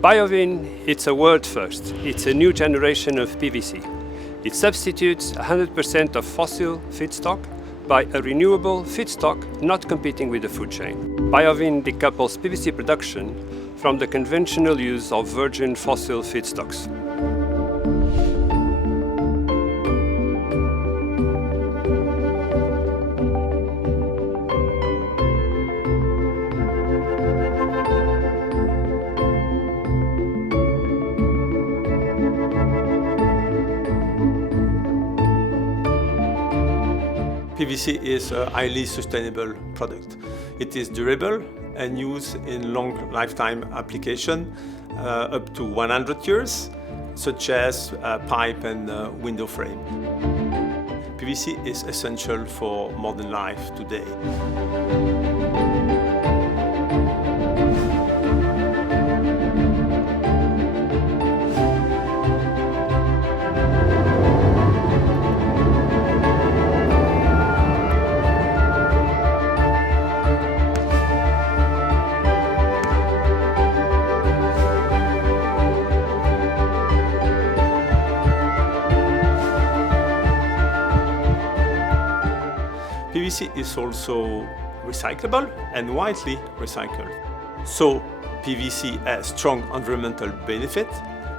Biovyn, it's a world first. It's a new generation of PVC. It substitutes 100% of fossil feedstock by a renewable feedstock not competing with the food chain. Biovyn decouples PVC production from the conventional use of virgin fossil feedstocks. PVC is a highly sustainable product. It is durable and used in long lifetime application, up to 100 years, such as pipe and window frame. PVC is essential for modern life today. PVC is also recyclable and widely recycled. So PVC has strong environmental benefit,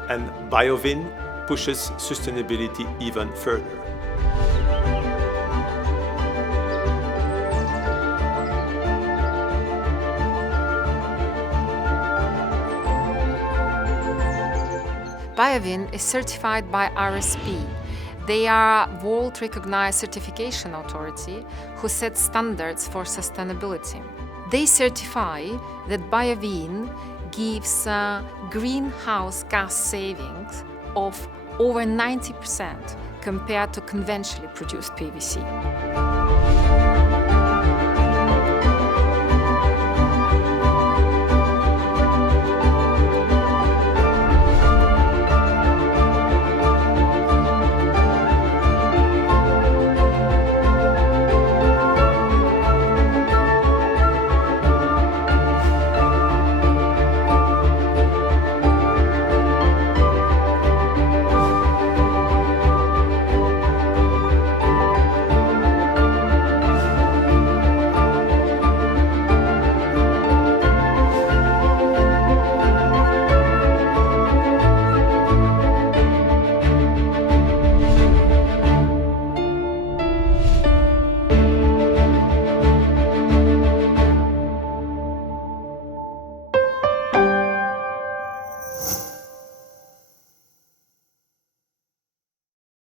and Biovyn pushes sustainability even further. Biovyn is certified by RSP. They are a world-recognized certification authority who set standards for sustainability. They certify that Biovyn gives greenhouse gas savings of over 90% compared to conventionally produced PVC.